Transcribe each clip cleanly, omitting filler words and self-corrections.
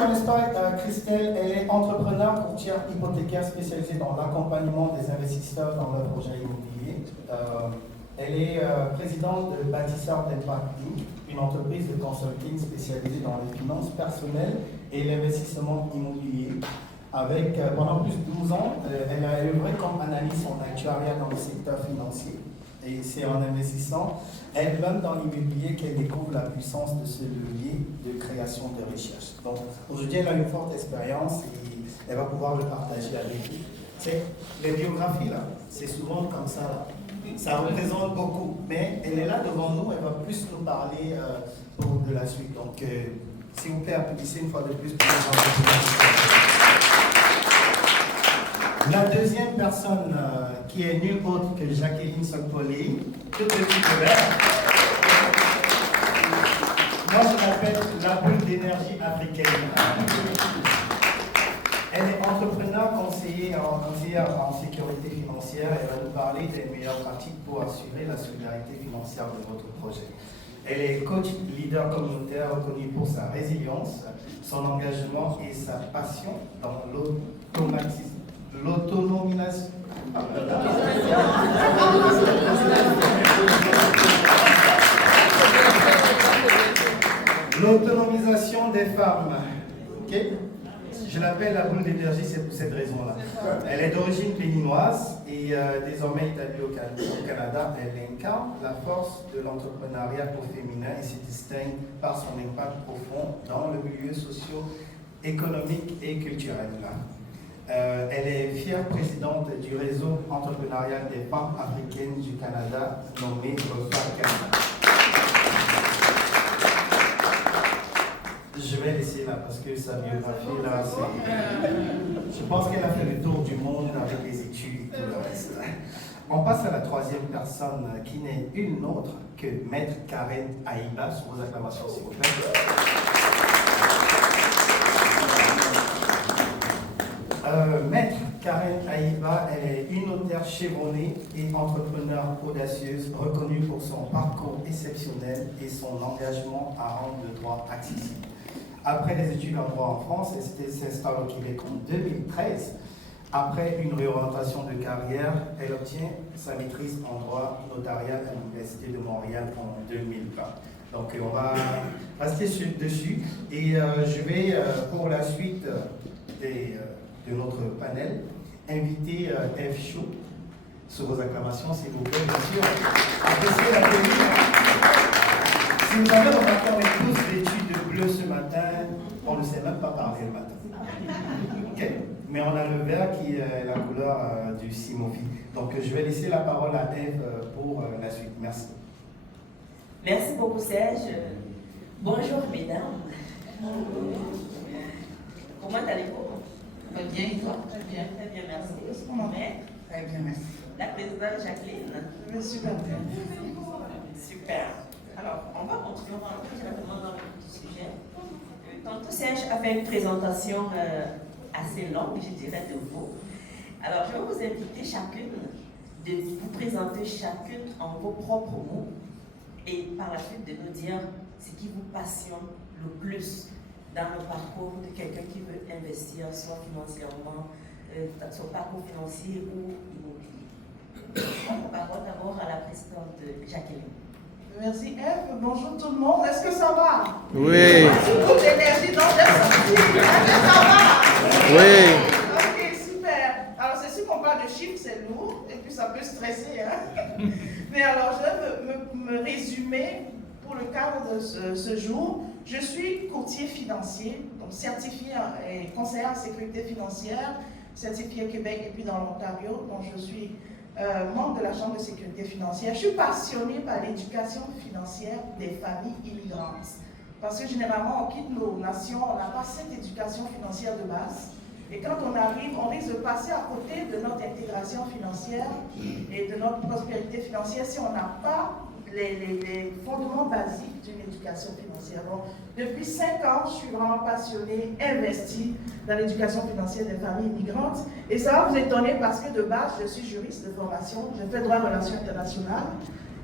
ne connaissent pas Christelle, elle est entrepreneur courtière hypothécaire spécialisée dans l'accompagnement des investisseurs dans leurs projets immobiliers. Elle est présidente de Bâtisseurs d'Impact Inc., une entreprise de consulting spécialisée dans les finances personnelles et l'investissement immobilier. Avec, pendant plus de 12 ans, elle a œuvré comme analyste en actuariat dans le secteur financier. Et c'est en investissant elle-même dans l'immobilier qu'elle découvre la puissance de ce levier de création de richesse. Donc aujourd'hui, elle a une forte expérience et elle va pouvoir le partager avec vous. C'est les biographies là, c'est souvent comme ça là. Ça représente beaucoup, mais elle est là devant nous, elle va plus nous parler de la suite. Donc, s'il vous plaît, applaudissez une fois de plus pour la deuxième personne qui est nulle autre que Jacqueline Sokpoli, toute petite verte. Moi, je l'appelle la bulle d'énergie africaine. Elle est entrepreneur, conseillère en sécurité financière. Elle va nous parler des meilleures pratiques pour assurer la solidarité financière de votre projet. Elle est coach leader communautaire reconnue pour sa résilience, son engagement et sa passion dans l'autonomisation. L'autonomisation des femmes. Okay? Je l'appelle la boule d'énergie, c'est pour cette raison-là. Elle est d'origine béninoise et désormais établie au Canada. Elle incarne la force de l'entrepreneuriat au féminin et se distingue par son impact profond dans le milieu socio-économique et culturel. Elle est fière présidente du réseau entrepreneurial des femmes africaines du Canada, nommé REFA Canada. Je vais laisser là parce que sa biographie là, je pense qu'elle a fait le tour du monde avec les études et tout le reste. On passe à la troisième personne qui n'est une autre que Maître Karen Aïba, sous vos acclamations s'il vous plaît. Maître Karen Aïba, elle est une notaire chevronnée et entrepreneur audacieuse, reconnue pour son parcours exceptionnel et son engagement à rendre le droit accessible. Après des études en droit en France, elle s'installe au Québec en 2013. Après une réorientation de carrière, elle obtient sa maîtrise en droit notarial à l'Université de Montréal en 2020. Donc on va rester dessus et je vais pour la suite de notre panel inviter Eve Chou sous vos acclamations s'il vous plaît, bien sûr. Appréciez la tenue. Si vous avez remarqué, on est tous d'études de bleu ce matin, on ne sait même pas parler le matin. Okay? Mais on a le vert qui est la couleur du Simofi. Donc je vais laisser la parole à Eve pour la suite. Merci. Merci beaucoup Serge. Bonjour mesdames. Comment allez-vous? Très bien, toi? Très bien, merci. Très bien, merci. La présidente Jacqueline. Super bien. Super. Alors, on va continuer directement dans le sujet. Tantôt Serge a fait une présentation assez longue, je dirais, de vous. Alors, je vais vous inviter chacune de vous présenter chacune en vos propres mots et par la suite de nous dire ce qui vous passionne le plus dans le parcours de quelqu'un qui veut investir, soit financièrement, dans son parcours financier ou immobilier. On va d'abord à la présidente Jacqueline. Merci Eve, bonjour tout le monde, est-ce que ça va? Oui. Toute l'énergie dont j'ai sorti, est-ce que ça va? Oui. Ok, super. Alors c'est sûr qu'on parle de chiffres, c'est lourd, et puis ça peut stresser. Hein? Mais alors je vais me résumer pour le cadre de ce jour. Je suis courtier financier, donc certifié et conseiller en sécurité financière, certifié au Québec et puis dans l'Ontario, donc je suis membre de la Chambre de sécurité financière. Je suis passionnée par l'éducation financière des familles immigrantes. Parce que généralement, on quitte nos nations, on n'a pas cette éducation financière de base. Et quand on arrive, on risque de passer à côté de notre intégration financière et de notre prospérité financière si on n'a pas les fondements basiques d'une éducation financière. Donc, depuis 5 ans, je suis vraiment passionnée, investie dans l'éducation financière des familles immigrantes. Et ça va vous étonner parce que de base, je suis juriste de formation, je fais droit et relations internationales.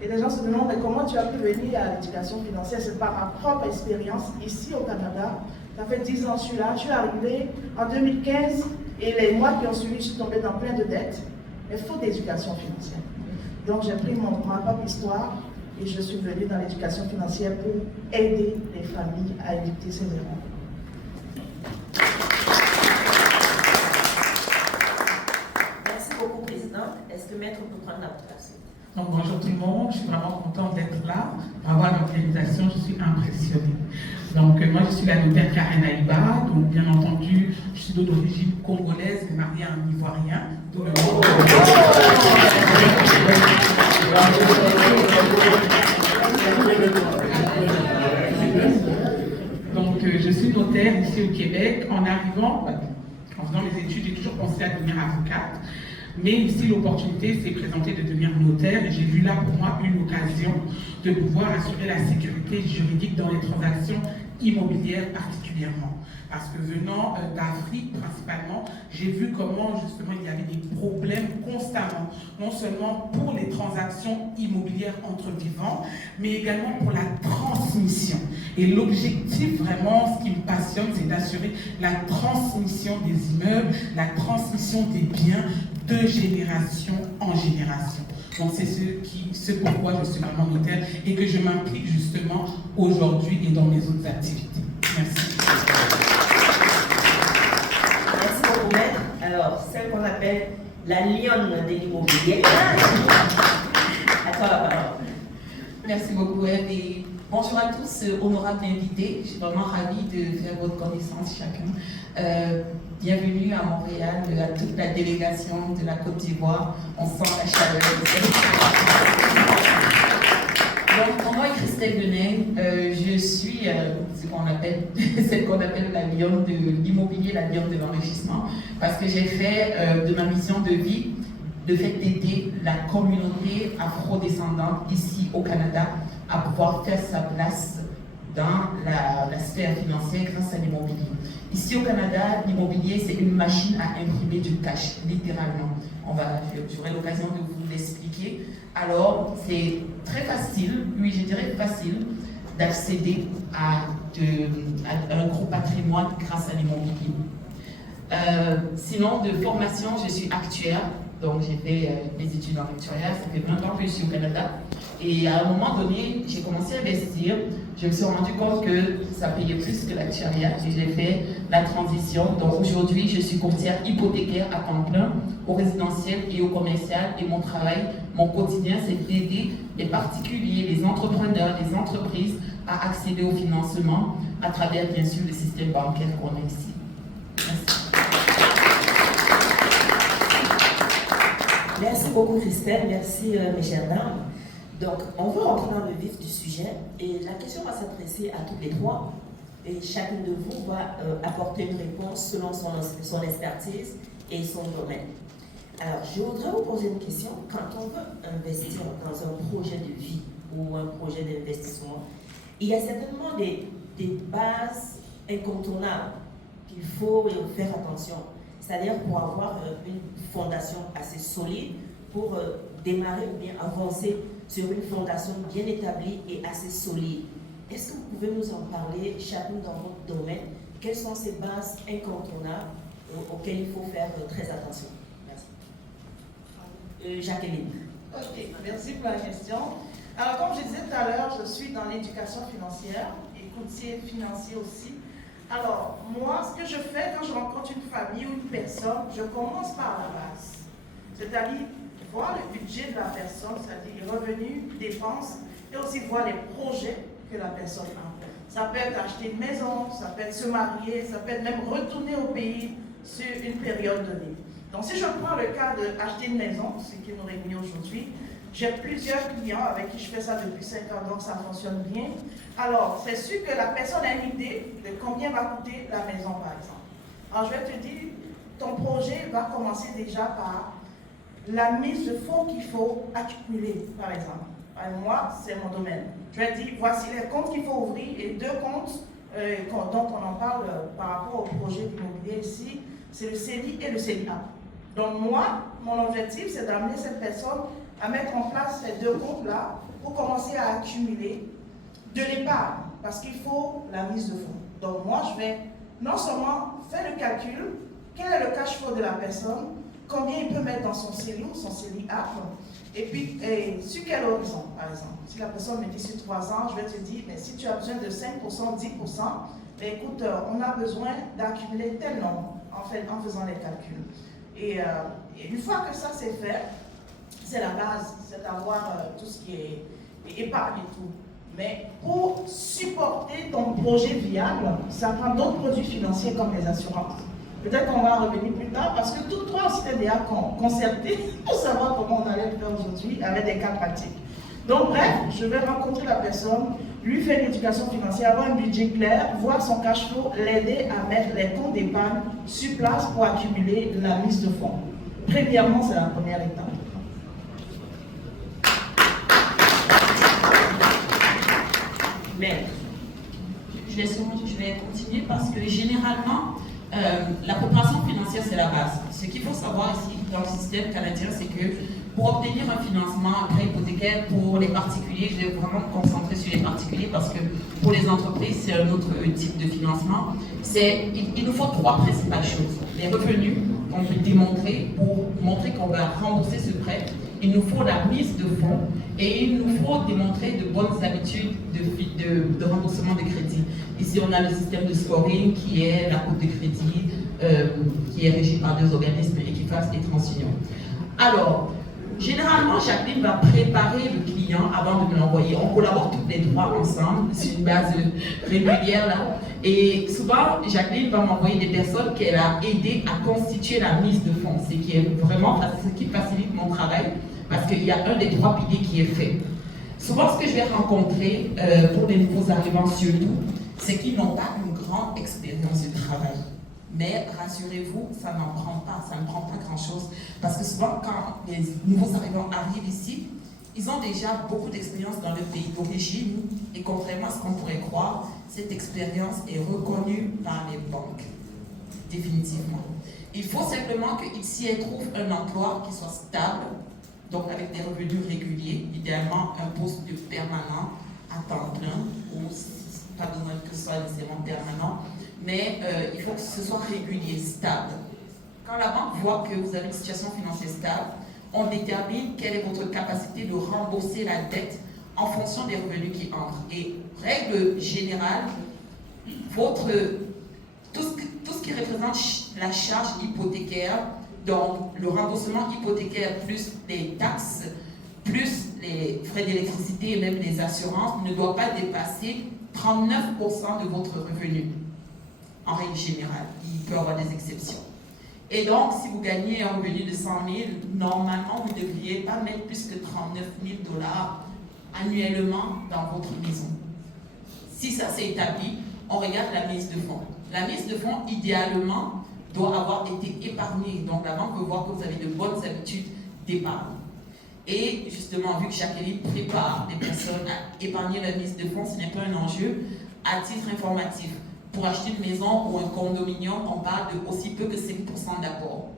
Et les gens se demandent mais comment tu as pu venir à l'éducation financière. C'est par ma propre expérience ici au Canada Ça fait 10 ans que je suis là. Je suis arrivée en 2015 et les mois qui ont suivi, je suis tombée dans plein de dettes, mais faute d'éducation financière. Donc j'ai pris ma propre histoire et je suis venue dans l'éducation financière pour aider les familles à éviter ces erreurs. Merci beaucoup, Présidente. Est-ce que Maître peut prendre la place? Donc, bonjour tout le monde, je suis vraiment contente d'être là. Pour avoir l'organisation, je suis impressionnée. Donc, moi, je suis la notaire Karen Aïba. Donc, bien entendu, je suis d'origine congolaise, mais mariée à un Ivoirien. D'où le mot. Donc, je suis notaire ici au Québec. En arrivant, en faisant mes études, j'ai toujours pensé à devenir avocate. Mais ici, l'opportunité s'est présentée de devenir notaire et j'ai vu là pour moi une occasion de pouvoir assurer la sécurité juridique dans les transactions immobilières particulièrement. Parce que venant d'Afrique principalement, j'ai vu comment justement il y avait des problèmes constamment, non seulement pour les transactions immobilières entre vivants, mais également pour la transmission. Et l'objectif vraiment, ce qui me passionne, c'est d'assurer la transmission des immeubles, la transmission des biens de génération en génération. Donc c'est ce pourquoi je suis vraiment notaire et que je m'implique justement aujourd'hui et dans mes autres activités. Merci. Merci beaucoup, Maître. Alors, celle qu'on appelle la lionne de l'immobilier. À toi la parole. Merci beaucoup, Eve, et bonjour à tous, honorables invités. Je suis vraiment ravie de faire votre connaissance chacun. Bienvenue à Montréal, à toute la délégation de la Côte d'Ivoire. On sent la chaleur. Donc, mon nom est Christelle Benet. Je suis celle qu'on appelle la lionne de l'immobilier, la lionne de l'enrichissement, parce que j'ai fait de ma mission de vie le fait d'aider la communauté afro-descendante ici au Canada à pouvoir faire sa place dans la sphère financière grâce à l'immobilier. Ici au Canada, l'immobilier, c'est une machine à imprimer du cash, littéralement. J'aurai l'occasion de vous l'expliquer. Alors, c'est très facile, oui, je dirais facile, d'accéder à un gros patrimoine grâce à l'immobilier. Sinon, de formation, je suis actuaire. Donc, j'ai fait des études en actuariat, ça fait 20 ans que je suis au Canada. Et à un moment donné, j'ai commencé à investir. Je me suis rendu compte que ça payait plus que l'actuariat et j'ai fait la transition. Donc, aujourd'hui, je suis courtière hypothécaire à temps plein, au résidentiel et au commercial. Et mon travail, mon quotidien, c'est d'aider les particuliers, les entrepreneurs, les entreprises à accéder au financement à travers, bien sûr, le système bancaire qu'on a ici. Merci. Merci beaucoup, Christelle. Merci, mes chères dames. Donc, on va rentrer dans le vif du sujet et la question va s'adresser à toutes les trois et chacune de vous va apporter une réponse selon son expertise et son domaine. Alors, je voudrais vous poser une question. Quand on veut investir dans un projet de vie ou un projet d'investissement, il y a certainement des bases incontournables qu'il faut faire attention. C'est-à-dire pour avoir une fondation assez solide pour démarrer ou bien avancer sur une fondation bien établie et assez solide. Est-ce que vous pouvez nous en parler, chacune dans votre domaine? Quelles sont ces bases incontournables auxquelles il faut faire très attention? Merci. Jacqueline. Ok, merci pour la question. Alors, comme je disais tout à l'heure, je suis dans l'éducation financière et courtier financier aussi. Alors, moi, ce que je fais quand je rencontre une famille ou une personne, je commence par la base. C'est-à-dire voir le budget de la personne, c'est-à-dire les revenus, dépenses, et aussi voir les projets que la personne a. Ça peut être acheter une maison, ça peut être se marier, ça peut être même retourner au pays sur une période donnée. Donc, si je prends le cas d'acheter une maison, ce qui nous réunit aujourd'hui, j'ai plusieurs clients avec qui je fais ça depuis 5 ans, donc ça fonctionne bien. Alors, c'est sûr que la personne a une idée de combien va coûter la maison, par exemple. Alors, je vais te dire, ton projet va commencer déjà par la mise de fonds qu'il faut accumuler, par exemple. Moi, c'est mon domaine. Je vais dire, voici les comptes qu'il faut ouvrir et 2 comptes dont on en parle par rapport au projet immobilier ici, c'est le CELI et le CELIA. Donc moi, mon objectif, c'est d'amener cette personne à mettre en place ces 2 comptes-là pour commencer à accumuler de l'épargne. parce qu'il faut la mise de fonds. Donc moi, je vais non seulement faire le calcul, quel est le cash flow de la personne, combien il peut mettre dans son CELI ou son CELI app, et puis sur quel horizon, par exemple. Si la personne me dit sur 3 ans, je vais te dire, mais si tu as besoin de 5%, 10%, ben écoute, on a besoin d'accumuler tel nombre en faisant les calculs. Et une fois que ça c'est fait, c'est la base, c'est d'avoir tout ce qui est épargne et tout. Mais pour supporter ton projet viable, ça prend d'autres produits financiers comme les assurances. Peut-être qu'on va revenir plus tard parce que tous trois, c'était déjà concerté pour savoir comment on allait le faire aujourd'hui avec des cas pratiques. Donc bref, je vais rencontrer la personne, lui faire une éducation financière, avoir un budget clair, voir son cash flow, l'aider à mettre les comptes d'épargne sur place pour accumuler la mise de fonds. Premièrement, c'est la première étape. Mais je vais continuer parce que généralement, la préparation financière, c'est la base. Ce qu'il faut savoir ici dans le système canadien, c'est que pour obtenir un financement, un prêt hypothécaire pour les particuliers, je vais vraiment me concentrer sur les particuliers parce que pour les entreprises, c'est un autre type de financement. Il nous faut 3 principales choses. Les revenus qu'on peut démontrer pour montrer qu'on va rembourser ce prêt. Il nous faut la mise de fonds et il nous faut démontrer de bonnes habitudes de remboursement de crédit. Ici, on a le système de scoring qui est la cote de crédit qui est régie par 2 organismes, Equifax et TransUnion. Alors, généralement, Jacqueline va préparer le client avant de me l'envoyer. On collabore toutes les 3 ensemble sur une base régulière là. Et souvent, Jacqueline va m'envoyer des personnes qu'elle a aidées à constituer la mise de fonds, ce qui est vraiment ce qui facilite mon travail parce qu'il y a un des 3 piliers qui est fait. Souvent, ce que je vais rencontrer pour les nouveaux arrivants surtout, c'est qu'ils n'ont pas une grande expérience de travail. Mais rassurez-vous, ça ne prend pas grand-chose. Parce que souvent, quand les nouveaux arrivants arrivent ici, ils ont déjà beaucoup d'expérience dans le pays d'origine. Et contrairement à ce qu'on pourrait croire, cette expérience est reconnue par les banques. Définitivement. Il faut simplement qu'ils s'y trouvent un emploi qui soit stable, donc avec des revenus réguliers, idéalement un poste de permanent à temps plein, ou pas besoin que ce soit nécessairement permanent, mais il faut que ce soit régulier, stable. Quand la banque voit que vous avez une situation financière stable, on détermine quelle est votre capacité de rembourser la dette en fonction des revenus qui entrent. Et règle générale, tout ce qui représente la charge hypothécaire, donc le remboursement hypothécaire plus les taxes, plus les frais d'électricité et même les assurances, ne doit pas dépasser 39% de votre revenu. En règle générale, il peut y avoir des exceptions. Et donc, si vous gagnez un revenu de 100 000, normalement, vous ne devriez pas mettre plus que 39 000 $ annuellement dans votre maison. Si ça s'est établi, on regarde la mise de fonds. La mise de fonds, idéalement, doit avoir été épargnée. Donc, la banque peut voir que vous avez de bonnes habitudes d'épargne. Et justement, vu que Jacqueline prépare des personnes à épargner la mise de fonds, ce n'est pas un enjeu. À titre informatif, pour acheter une maison ou un condominium, on parle de aussi peu que 5% d'apport.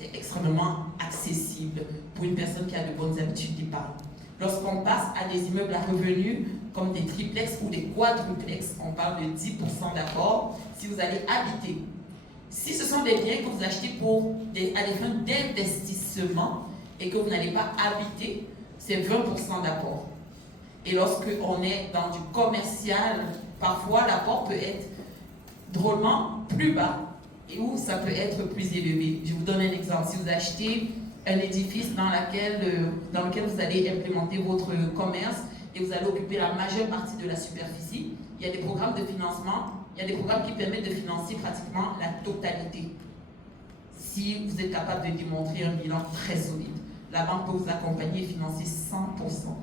C'est extrêmement accessible pour une personne qui a de bonnes habitudes d'épargne. Lorsqu'on passe à des immeubles à revenus, comme des triplex ou des quadruplex, on parle de 10% d'apport si vous allez habiter. Si ce sont des biens que vous achetez à des fins d'investissement et que vous n'allez pas habiter, c'est 20% d'apport. Et lorsqu'on est dans du commercial, parfois l'apport peut être drôlement plus bas et où ça peut être plus élevé. Je vous donne un exemple. Si vous achetez un édifice dans lequel vous allez implémenter votre commerce et vous allez occuper la majeure partie de la superficie, il y a des programmes de financement, il y a des programmes qui permettent de financer pratiquement la totalité. Si vous êtes capable de démontrer un bilan très solide, la banque peut vous accompagner et financer 100%.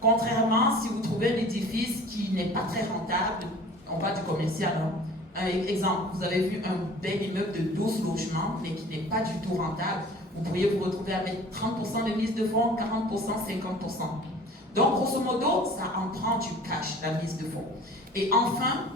Contrairement, si vous trouvez un édifice qui n'est pas très rentable, on parle du commercial, hein. Un exemple, vous avez vu un bel immeuble de 12 logements, mais qui n'est pas du tout rentable, vous pourriez vous retrouver avec 30% de mise de fonds, 40%, 50%. Donc, grosso modo, ça en prend du cash, la mise de fonds. Et enfin,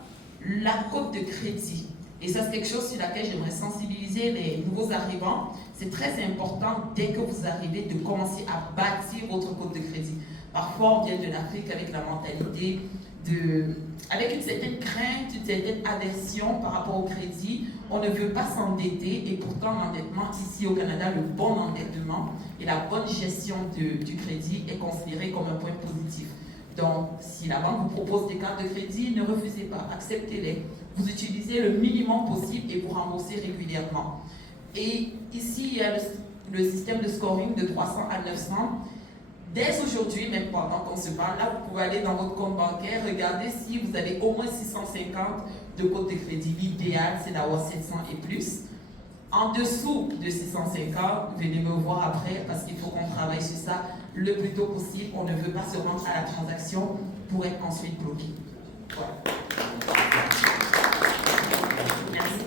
la cote de crédit. Et ça, c'est quelque chose sur laquelle j'aimerais sensibiliser les nouveaux arrivants. C'est très important, dès que vous arrivez, de commencer à bâtir votre cote de crédit. Parfois, on vient de l'Afrique avec la mentalité avec une certaine crainte, une certaine aversion par rapport au crédit. On ne veut pas s'endetter et pourtant l'endettement ici au Canada, le bon endettement et la bonne gestion du crédit est considéré comme un point positif. Donc, si la banque vous propose des cartes de crédit, ne refusez pas, acceptez-les. Vous utilisez le minimum possible et vous remboursez régulièrement. Et ici, il y a le système de scoring de 300 à 900. Dès aujourd'hui, même pendant qu'on se parle, là, vous pouvez aller dans votre compte bancaire, regarder si vous avez au moins 650 de cote de crédit. L'idéal, c'est d'avoir 700 et plus. En dessous de 650, venez me voir après parce qu'il faut qu'on travaille sur ça le plus tôt possible. On ne veut pas se rendre à la transaction pour être ensuite bloqué. Voilà. Merci.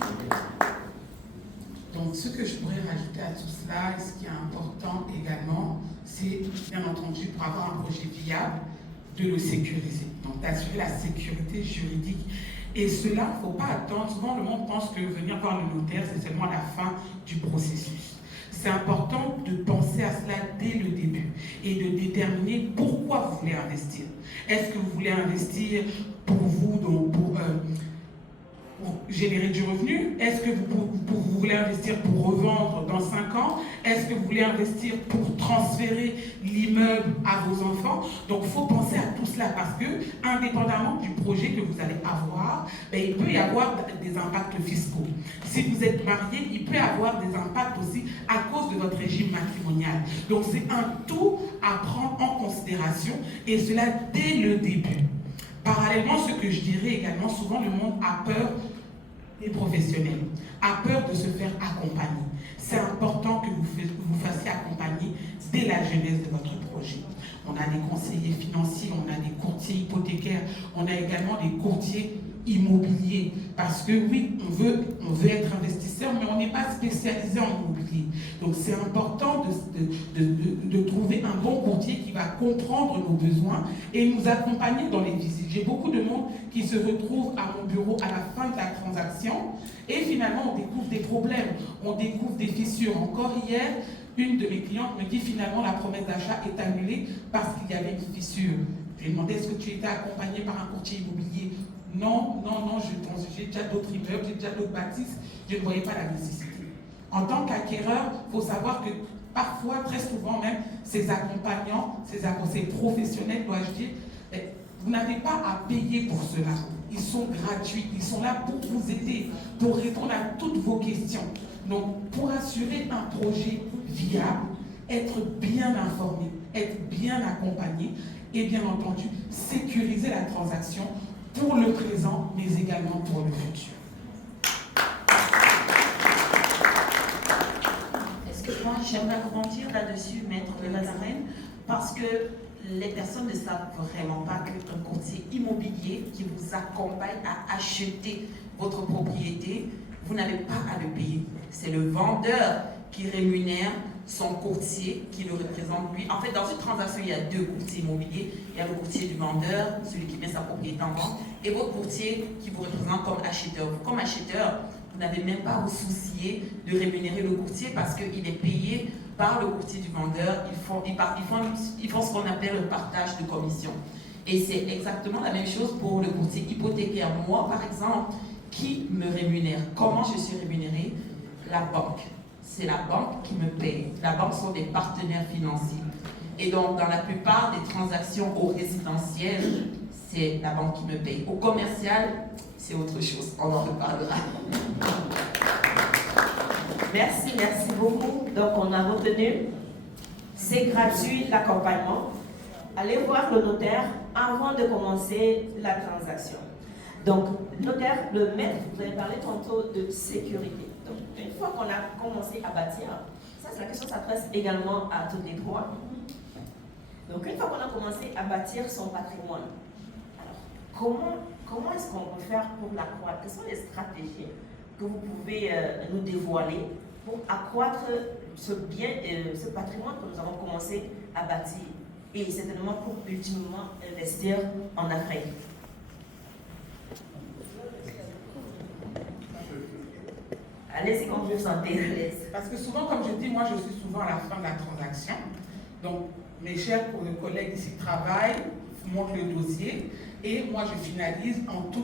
Donc, ce que je pourrais rajouter à tout cela, et ce qui est important également, c'est bien entendu pour avoir un projet viable, de le sécuriser. Donc, d'assurer la sécurité juridique. Et cela, il ne faut pas attendre. Souvent, le monde pense que venir voir le notaire, c'est seulement la fin du processus. C'est important de penser à cela dès le début et de déterminer pourquoi vous voulez investir. Est-ce que vous voulez investir pour vous, donc pour générer du revenu? Est-ce que vous voulez investir pour revendre dans 5 ans? Est-ce que vous voulez investir pour transférer l'immeuble à vos enfants? Donc, il faut penser à tout cela parce que, indépendamment du projet que vous allez avoir, il peut y avoir des impacts fiscaux. Si vous êtes marié, il peut y avoir des impacts aussi à cause de votre régime matrimonial. Donc, c'est un tout à prendre en considération et cela dès le début. Parallèlement, ce que je dirais également, souvent le monde a peur des professionnels, a peur de se faire accompagner. C'est important que vous fassiez accompagner dès la genèse de votre projet. On a des conseillers financiers, on a des courtiers hypothécaires, on a également des courtiers immobiliers. Parce que oui, on veut être investisseur, mais on n'est pas spécialisé en immobilier. Donc c'est important de trouver un bon courtier qui va comprendre nos besoins et nous accompagner dans les visites. J'ai beaucoup de monde qui se retrouve à mon bureau à la fin de la transaction et finalement on découvre des problèmes, on découvre des fissures. Encore hier, une de mes clientes me dit finalement la promesse d'achat est annulée parce qu'il y avait une fissure. Je lui ai demandé est-ce que tu étais accompagné par un courtier immobilier? Non, j'ai déjà d'autres immeubles, j'ai déjà d'autres bâtisses, je ne voyais pas la nécessité. En tant qu'acquéreur, il faut savoir que parfois, très souvent même, ces accompagnants, ces professionnels, dois-je dire, vous n'avez pas à payer pour cela. Ils sont gratuits, ils sont là pour vous aider, pour répondre à toutes vos questions. Donc, pour assurer un projet viable, être bien informé, être bien accompagné et bien entendu, sécuriser la transaction pour le présent, mais également pour le futur. Est-ce que moi, j'aimerais rebondir là-dessus, Maître Lazarène, parce que les personnes ne savent vraiment pas qu'un courtier immobilier qui vous accompagne à acheter votre propriété, vous n'avez pas à le payer. C'est le vendeur qui rémunère son courtier qui le représente lui. En fait, dans une transaction, il y a 2 courtiers immobiliers. Il y a le courtier du vendeur, celui qui met sa propriété en vente, et votre courtier qui vous représente comme acheteur. Comme acheteur, vous n'avez même pas à vous soucier de rémunérer le courtier parce qu'il est payé par le courtier du vendeur. Ils font ce qu'on appelle le partage de commission. Et c'est exactement la même chose pour le courtier hypothécaire. Moi, par exemple, qui me rémunère? Comment je suis rémunérée? La banque. C'est la banque qui me paye. La banque sont des partenaires financiers. Et donc, dans la plupart des transactions au résidentiel, c'est la banque qui me paye. Au commercial, c'est autre chose. On en reparlera. Merci beaucoup. Donc, on a retenu, c'est gratuit l'accompagnement. Allez voir le notaire avant de commencer la transaction. Donc, notaire, le maître, vous avez parlé tantôt de sécurité. Donc, une fois qu'on a commencé à bâtir, ça c'est la question s'adresse également à tous les trois. Donc, une fois qu'on a commencé à bâtir son patrimoine, alors comment est-ce qu'on peut faire pour l'accroître? Quelles sont les stratégies que vous pouvez nous dévoiler pour accroître ce bien, ce patrimoine que nous avons commencé à bâtir et certainement pour ultimement investir en Afrique? Allez-y quand vous vous sentez à l'aise. Parce que souvent, comme je dis, moi je suis souvent à la fin de la transaction. Donc, mes chers collègues ici travaillent, montrent le dossier. et moi je finalise en toute